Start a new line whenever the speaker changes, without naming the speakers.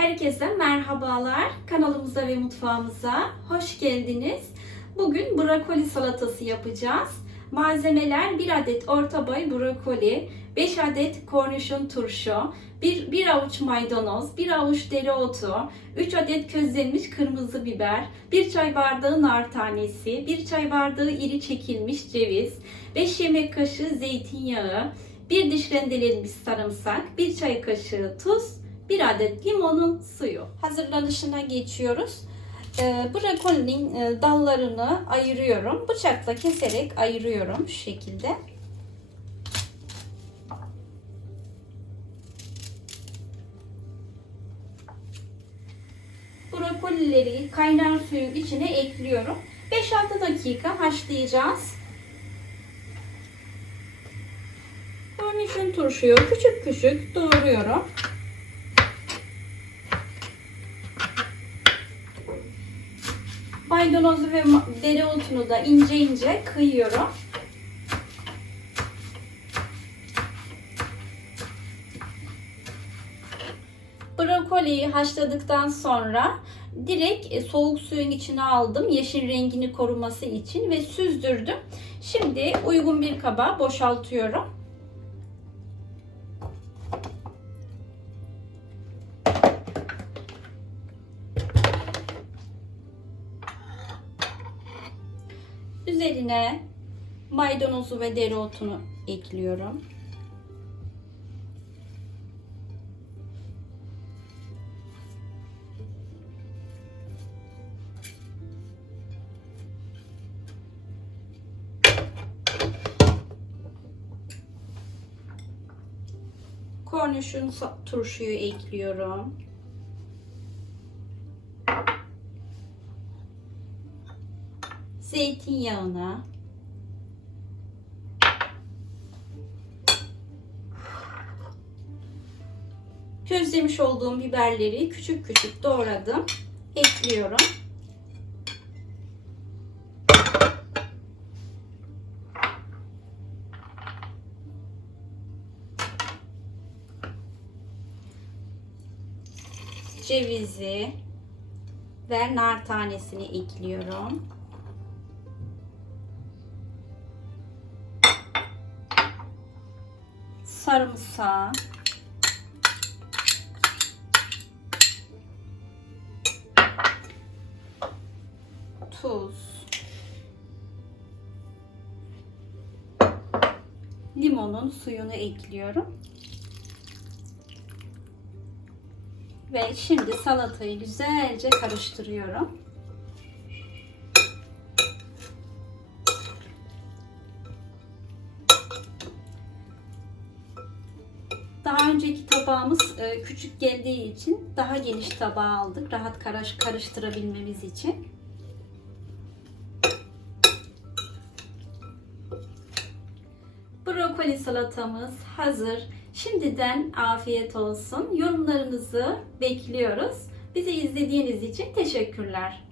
Herkese merhabalar. Kanalımıza ve mutfağımıza hoş geldiniz. Bugün brokoli salatası yapacağız. Malzemeler 1 adet orta boy brokoli, 5 adet kornişon turşu, 1, 1 avuç maydanoz, 1 avuç dereotu, 3 adet közlenmiş kırmızı biber, 1 çay bardağı nar tanesi, 1 çay bardağı iri çekilmiş ceviz, 5 yemek kaşığı zeytinyağı, 1 diş rendelenmiş sarımsak, 1 çay kaşığı tuz, 1 adet limonun suyu. Hazırlanışına geçiyoruz. Ee, brokolinin e, dallarını ayırıyorum. Bıçakla keserek ayırıyorum şu şekilde. Brokolileri kaynar suyun içine ekliyorum. 5-6 dakika haşlayacağız. Kornişon turşuyu küçük küçük doğruyorum. Maydanozu ve dereotunu da ince ince kıyıyorum. Brokoliyi haşladıktan sonra direkt e, soğuk suyun içine aldım. Yeşil rengini koruması için ve süzdürdüm. Şimdi uygun bir kaba boşaltıyorum. Üzerine maydanozu ve dereotunu ekliyorum. Kornişon sa- turşuyu ekliyorum. Zeytinyağına közlemiş olduğum biberleri küçük küçük doğradım. Ekliyorum. Cevizi ve nar tanesini ekliyorum. Sarımsağı tuz, limonun suyunu ekliyorum. Ve şimdi salatayı güzelce karıştırıyorum. Daha önceki tabağımız e, küçük geldiği için daha geniş tabağa aldık. Rahat karış, karıştırabilmemiz için. Brokoli salatamız hazır. Şimdiden afiyet olsun. Yorumlarınızı bekliyoruz. Bizi izlediğiniz için teşekkürler.